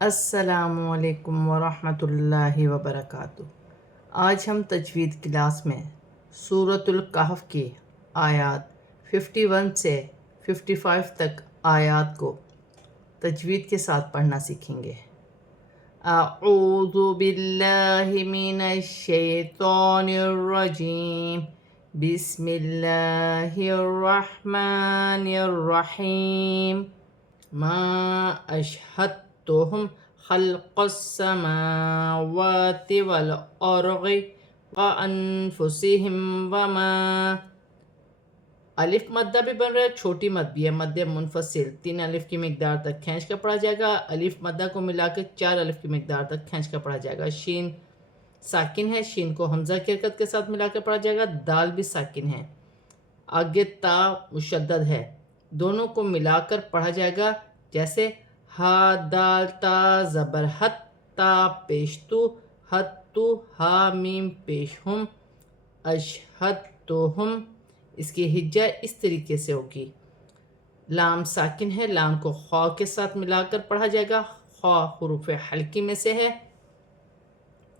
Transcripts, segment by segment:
السلام علیکم ورحمۃ اللہ وبرکاتہ۔ آج ہم تجوید کلاس میں سورۃ الکہف کی آیات 51 سے 55 تک آیات کو تجوید کے ساتھ پڑھنا سیکھیں گے۔ اعوذ باللہ من الشیطان الرجیم، بسم اللہ الرحمن الرحیم۔ ما اشہدتہم خلق السماوات والارض وانفسہم وما۔ الف مدہ بھی بن رہا ہے، چھوٹی مد بھی ہے، مد منفصل 3 الف کی مقدار تک کھینچ کر پڑھا جائے گا۔ الف مدہ کو ملا کے 4 الف کی مقدار تک کھینچ کر پڑھا جائے گا۔ شین ساکن ہے، شین کو حمزہ کی حرکت کے ساتھ ملا کر پڑھا جائے گا۔ دال بھی ساکن ہے، آگے تا مشدد ہے، دونوں کو ملا کر پڑھا جائے گا جیسے ہا دال تا زبر ہت، تا پیش تو، ہت تو، ہا میم پیش ہم، اشہد تو ہم۔ اس کی ہجہ اس طریقے سے ہوگی۔ لام ساکن ہے، لام کو خا کے ساتھ ملا کر پڑھا جائے گا، خا حروف حلقی میں سے ہے۔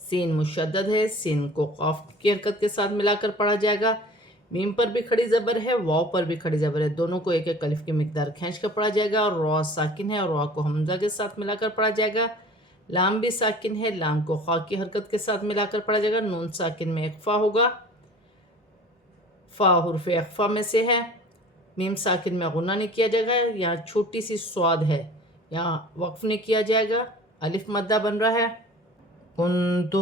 سین مشدد ہے، سین کو قاف کی حرکت کے ساتھ ملا کر پڑھا جائے گا۔ میم پر بھی کھڑی زبر ہے، واو پر بھی کھڑی زبر ہے، دونوں کو ایک ایک الف کی مقدار کھینچ کر پڑھا جائے گا۔ اور را ساکن ہے، اور را کو حمزہ کے ساتھ ملا کر پڑھا جائے گا۔ لام بھی ساکن ہے، لام کو خا کی حرکت کے ساتھ ملا کر پڑھا جائے گا۔ نون ساکن میں اخفا ہوگا، فا حرف اخفا میں سے ہے۔ میم ساکن میں غنہ نہیں کیا جائے گا، یہاں چھوٹی سی سواد ہے، یہاں وقف نہیں کیا جائے گا۔ الف مدہ بن رہا ہے، کنت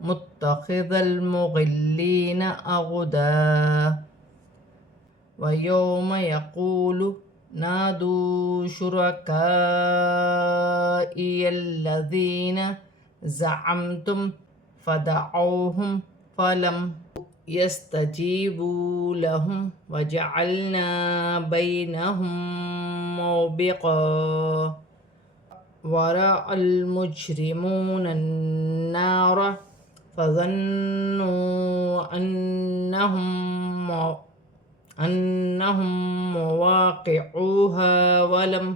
متخذ المضلین اعدا، ویوم یقول نادوا شرکائی الذین زعمتم فدعوهم فلم يستجيبوا لهم وجعلنا بينهم موبقا، ورأى المجرمون النار فظنوا أنهم مواقعوها ولم۔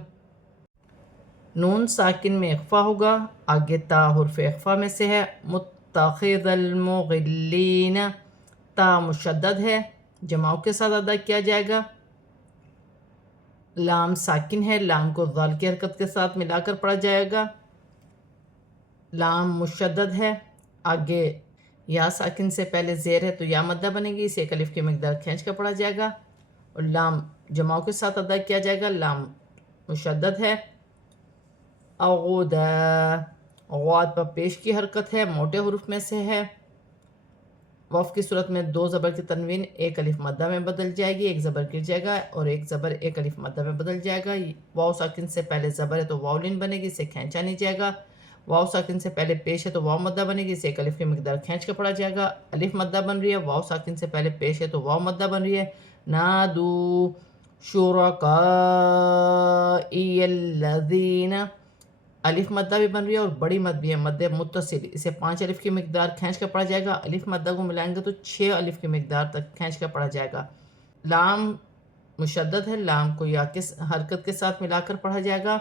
نون ساکن میں اخفا ہوگا، آگے تا حرف اخفا میں سے ہے۔ متخذ المضلین، تا مشدد ہے، جماؤ کے ساتھ ادا کیا جائے گا۔ لام ساکن ہے، لام کو ذال کی حرکت کے ساتھ ملا کر پڑھا جائے گا۔ لام مشدد ہے، آگے یا ساکن سے پہلے زیر ہے تو یا مدہ بنے گی، اسے ایک الف کی مقدار کھینچ کر پڑھا جائے گا۔ اور لام جماؤ کے ساتھ ادا کیا جائے گا، لام مشدد ہے۔ اغدا، غاد پر پیش کی حرکت ہے، موٹے حروف میں سے ہے۔ وف کی صورت میں 2 زبر کی تنوین ایک الف مدہ میں بدل جائے گی، ایک زبر گر جائے گا، اور ایک زبر ایک الف مدہ میں بدل جائے گا۔ واو ساکن سے پہلے زبر ہے تو واو لین بنے گی، اسے کھینچا نہیں جائے گا۔ واو ساکن سے پہلے پیش ہے تو واو مدہ بنے گی، اسے ایک الف کی مقدار کھینچ کر پڑھا جائے گا۔ الف مدہ بن رہی ہے، واو ساکن سے پہلے پیش ہے تو واو مدہ بن رہی ہے۔ نادو شرکائی الذین، الف مدہ بھی بن رہی ہے اور بڑی مد بھی ہے، مد متصل، اسے 5 الف کی مقدار کھینچ کر پڑھا جائے گا۔ الف مدہ کو ملائیں گے تو 6 الف کی مقدار تک کھینچ کر پڑھا جائے گا۔ لام مشدد ہے، لام کو یا کی حرکت کے ساتھ ملا کر پڑھا جائے گا۔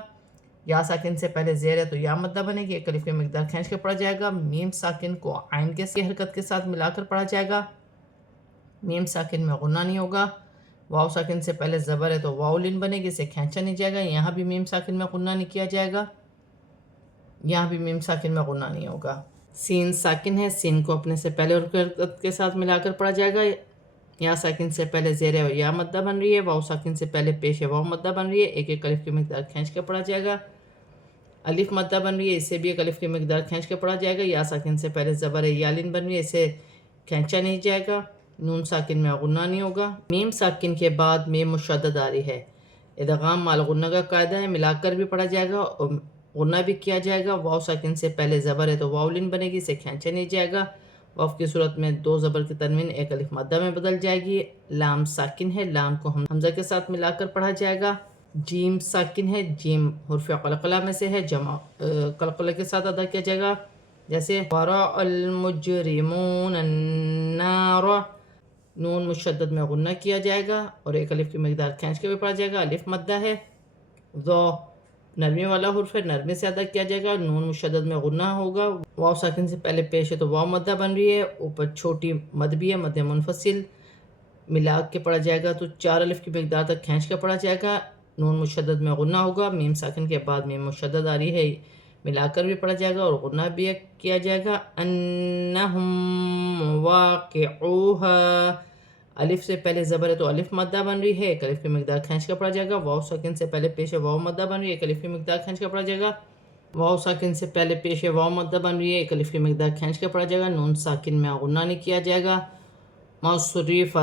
یا ساکن سے پہلے زیر ہے تو یا مدہ بنے گی، ایک الف کی مقدار کھینچ کر پڑھا جائے گا۔ میم ساکن کو عین کی حرکت کے ساتھ ملا کر پڑھا جائے گا، میم ساکن میں غنہ نہیں ہوگا۔ واو ساکن سے پہلے زبر ہے تو واو لین بنے گی، اسے کھینچا نہیں جائے گا، یہاں بھی میم ساکن میں غنہ نہیں کیا جائے گا، یہاں بھی میم ساکن میں غنہ نہیں ہوگا۔ سین ساکن ہے، سین کو اپنے سے پہلے حرکت کے ساتھ ملا کر پڑھا جائے گا۔ یا ساکن سے پہلے زیر ہے یا مدہ بن رہی ہے، واو ساکن سے پہلے پیش ہے واو مدہ بن رہی ہے، ایک ایک الف کی مقدار کھینچ کر پڑھا جائے گا۔ الف مدہ بن رہی ہے، اسے بھی ایک الف کی مقدار کھینچ کر پڑھا جائے گا۔ یا ساکن سے پہلے زبر ہے یا لین بن رہی ہے، اسے کھینچا نہیں جائے گا، نون ساکن میں غنہ نہیں ہوگا۔ میم ساکن کے بعد میم مشدد آ رہی ہے، ادغام مال غنہ کا قاعدہ ہے، ملا کر بھی پڑھا جائے گا اور غنہ بھی کیا جائے گا۔ واو ساکن سے پہلے زبر ہے تو واو لین بنے گی، اسے کھینچا نہیں جائے گا۔ وف کی صورت میں 2 زبر کی تنوین ایک الف مدہ میں بدل جائے گی۔ لام ساکن ہے، لام کو حمزہ کے ساتھ ملا کر پڑھا جائے گا۔ جیم ساکن ہے، جیم حرف قلقلہ میں سے ہے، جمع قلقلہ کے ساتھ ادا کیا جائے گا، جیسے ورأى المجرمون النار۔ نون مشدد میں غنہ کیا جائے گا اور ایک الف کی مقدار کھینچ کے بھی پڑھا جائے گا، الف مدہ ہے۔ ذو نرمی والا حرف ہے، نرمی سے ادا کیا جائے گا، نون مشدد میں غنہ ہوگا، واو ساکن سے پہلے پیش ہے تو واو مدہ بن رہی ہے، اوپر چھوٹی مد بھی ہے، مد منفصل ملا کے پڑھا جائے گا تو 4 الف کی مقدار تک کھینچ کے پڑھا جائے گا، نون مشدد میں غنہ ہوگا، میم ساکن کے بعد میم مشدد آ رہی ہے، ملا کر بھی پڑھا جائے گا اور غنہ بھی کیا جائے گا، انہم واقعوہا، الف سے پہلے زبر ہے تو الف مدہ بن رہی ہے، ایک الف کی مقدار کھینچ کے پڑھا جائے گا، واو ساکن سے پہلے پیش ہے واو مدہ بن رہی ہے، ایک الف کی مقدار کھینچ کے پڑھا جائے گا، واو ساکن سے پہلے پیش ہے واو مدہ بن رہی ہے، ایک الف کی مقدار کھینچ کے پڑھا جائے گا، نون ساکن میں غنہ نہیں کیا جائے گا، مصرف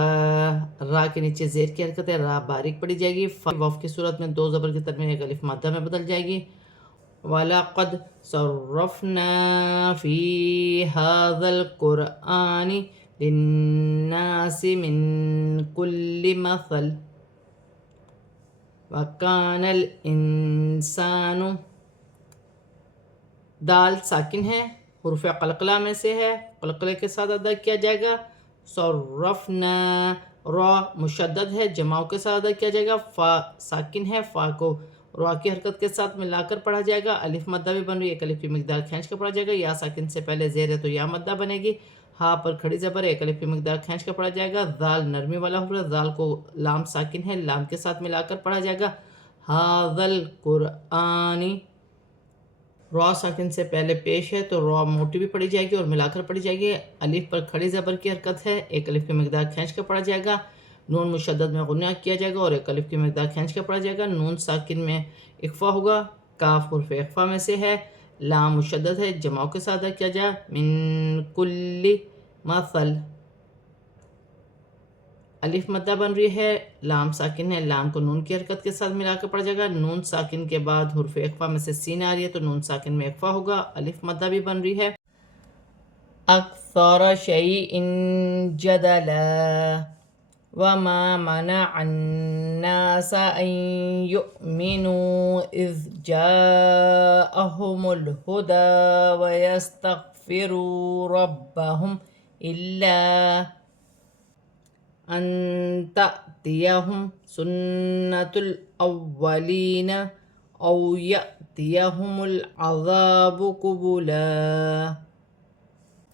را کے نیچے زیر کی حرکت ہے، را باریک پڑھی جائے گی، وف کی صورت میں 2 زبر کی ترمیم ایک الف مادہ میں بدل جائے گی، وَلَقَدْ صَرَّفْنَا فِي هَذَا الْقُرْآنِ لِلنَّاسِ مِنْ كُلِّ مَثَلٍ وَكَانَ الْإِنسَانُ، دال ساکن ہے، حروف قلقلہ میں سے ہے، قلقلے کے ساتھ ادا کیا جائے گا، صرفنا، را مشدد ہے، جماؤ کے ساتھ ادا کیا جائے گا، فا ساکن ہے، فا کو را کی حرکت کے ساتھ ملا کر پڑھا جائے گا، الف مدہ بھی بن رہی ہے، ایک الف کی مقدار کھینچ کر پڑھا جائے گا، یا ساکن سے پہلے زیر ہے تو یا مدہ بنے گی، ہا پر کھڑی زبر ہے، ایک الف کی مقدار کھینچ کر پڑھا جائے گا، ذال نرمی والا حرف ہے، ذال کو لام ساکن ہے، لام کے ساتھ ملا کر پڑھا جائے گا، ھذا القرآن، را ساکن سے پہلے پیش ہے تو را موٹی بھی پڑھی جائے گی اور ملا کر پڑھی جائے گی، الف پر کھڑی زبر کی حرکت ہے، ایک الف کی مقدار کھینچ کر پڑھا جائے گا، نون مشدد میں غنہ کیا جائے گا اور ایک الف کی مقدار کھینچ کر پڑھا جائے گا، نون ساکن میں اخفا ہوگا، کاف حرف اخفا میں سے ہے، لام مشدد ہے، جماؤ کے ساتھ ادا کیا جائے، من کل مثل، الف مدہ بن رہی ہے، لام ساکن ہے، لام کو نون کی حرکت کے ساتھ ملا کر پڑھا جائے گا، نون ساکن کے بعد حرف اخفا میں سے سین آ رہی ہے تو نون ساکن میں اخفا ہوگا، الف مدہ بھی بن رہی ہے، اکثر شیء جدلا وما منع الناس ان يؤمنوا اذ جاءهم الهدى ويستغفروا ربهم الا ان تأتيهم سنة الأولين أو يأتيهم العذاب قبلا،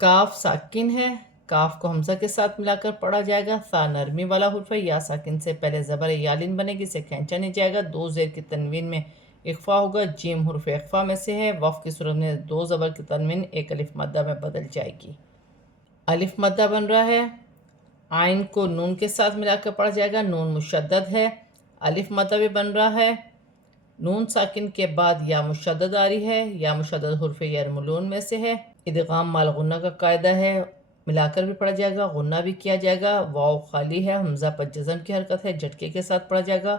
کاف ساکن ہے، کاف کو حمزہ کے ساتھ ملا کر پڑھا جائے گا، ثا نرمی والا حرف ہے، یا ساکن سے پہلے زبر یالین بنے گی، اسے کھینچا نہیں جائے گا، 2 زیر کی تنوین میں اخفا ہوگا، جیم حرف اخفا میں سے ہے، وف کی صورت میں 2 زبر کی تنوین ایک الف مدہ میں بدل جائے گی، الف مدہ بن رہا ہے، عین کو نون کے ساتھ ملا کر پڑھا جائے گا، نون مشدد ہے، الف مدہ بھی بن رہا ہے، نون ساکن کے بعد یا مشدد آ رہی ہے، یا مشدد حرف یرملون میں سے ہے، ادغام مال غنہ کا قاعدہ ہے، ملا کر بھی پڑھا جائے گا، غنہ بھی کیا جائے گا، واو خالی ہے، حمزہ پر جزم کی حرکت ہے، جھٹکے کے ساتھ پڑھا جائے گا،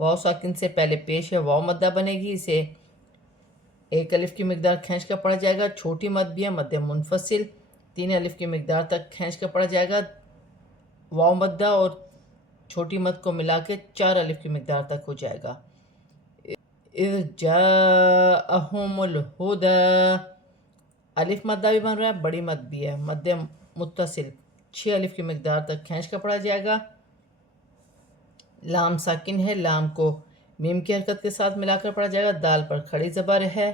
واو ساکن سے پہلے پیش ہے، واو مدہ بنے گی، اسے ایک الف کی مقدار کھینچ کر پڑھا جائے گا، چھوٹی مد بھی ہے، مد منفصل 3 الف کی مقدار تک کھینچ کر پڑھا جائے گا، واو مدہ اور چھوٹی مد کو ملا کے 4 الف کی مقدار تک ہو جائے گا، اذ جاءہم الہدی، الف مدہ بھی بن رہا ہے، بڑی مد بھی ہے، مد متصل 6 الف کی مقدار تک کھینچ کر پڑھا جائے گا، لام ساکن ہے، لام کو میم کی حرکت کے ساتھ ملا کر پڑھا جائے گا، دال پر کھڑی زبر ہے،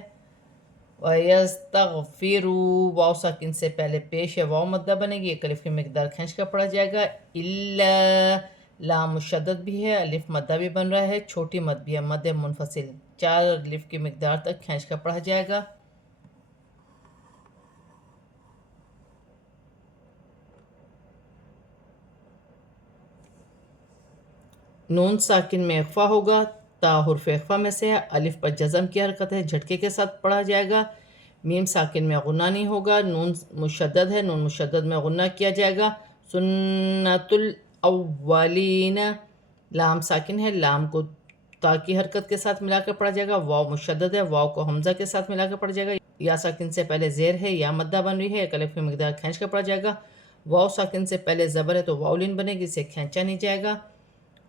وَيَسْتَغْفِرُوا، واو ساکن سے پہلے پیش ہے، واو مدہ بنے گی، ایک الف کی مقدار کھینچ کر پڑھا جائے گا، الا، لام مشدد بھی ہے، الف مدہ بھی بن رہا ہے، چھوٹی مد بھی ہے، مد منفصل 4 الف کی مقدار تک کھینچ کر پڑھا جائے گا، نون ساکن میں اخفا ہوگا، تا حرف اخفا میں سے ہے، الف پر جزم کی حرکت ہے، جھٹکے کے ساتھ پڑھا جائے گا، میم ساکن میں غنہ نہیں ہوگا، نون مشدد ہے، نون مشدد میں غنہ کیا جائے گا، سنت الاولین، لام ساکن ہے، لام کو تا کی حرکت کے ساتھ ملا کر پڑھا جائے گا، واو مشدد ہے، واو کو حمزہ کے ساتھ ملا کر پڑھا جائے گا، یا ساکن سے پہلے زیر ہے، یا مدہ بن رہی ہے، ایک الف کی مقدار کھینچ کر پڑھا جائے گا، واو ساکن سے پہلے زبر ہے تو واولین بنے گی، اسے کھینچا نہیں جائے گا،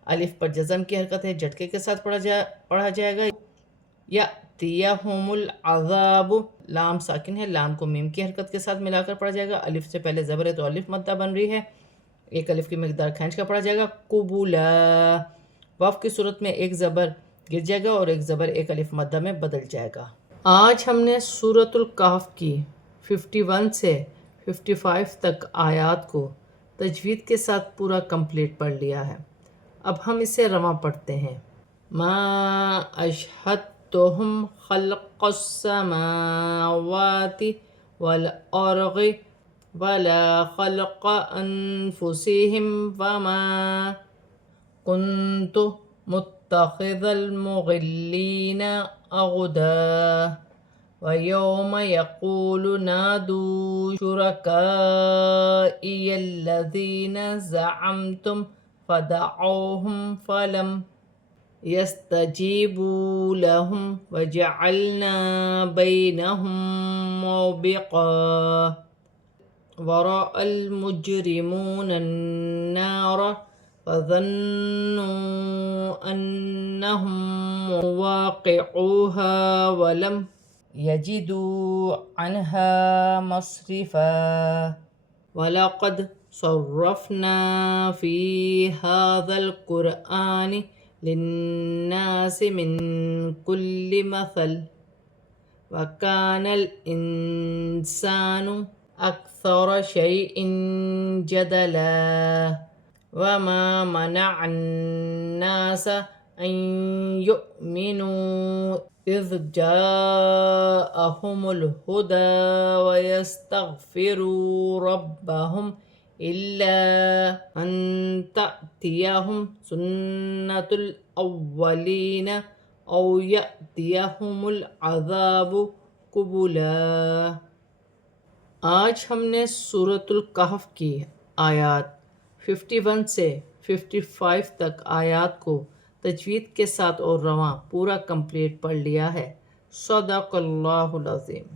الف پر جزم کی حرکت ہے، جھٹکے کے ساتھ پڑھا جائے گا، یأتیہم العذاب، لام ساکن ہے، لام کو میم کی حرکت کے ساتھ ملا کر پڑھا جائے گا، الف سے پہلے زبر ہے تو الف مدہ بن رہی ہے، ایک الف کی مقدار کھینچ کر پڑھا جائے گا، قبولا، وف کی صورت میں ایک زبر گر جائے گا اور ایک زبر ایک الف مدہ میں بدل جائے گا۔ آج ہم نے سورۃ الکہف کی 51 سے 55 تک آیات کو تجوید کے ساتھ پورا کمپلیٹ پڑھ لیا ہے۔ اب ہم اسے رواں پڑھتے ہیں۔ ما اشہدتہم خلق السماوات والارض ولا خلق انفسہم وما كنت متخذ المضلين أعدا ويوم يقول نادوا شركائي الذين زعمتم فدعوهم فلم يستجيبوا لهم وجعلنا بينهم موبقا ورأى المجرمون النار فظنوا أنهم واقعوها ولم يجدوا عنها مصرفا ولقد صرفنا في هذا القرآن للناس من كل مثل وكان الإنسان أكثر شيء جدلا وما منع الناس أن يؤمنوا إذ جاءهم الهدى ويستغفروا ربهم إلا أن تأتيهم سنة الأولين أو يأتيهم العذاب قبلا۔ آج ہم نے سورۃ الکہف کی آیات 51 سے 55 تک آیات کو تجوید کے ساتھ اور رواں پورا کمپلیٹ پڑھ لیا ہے۔ صدق اللہ العظیم۔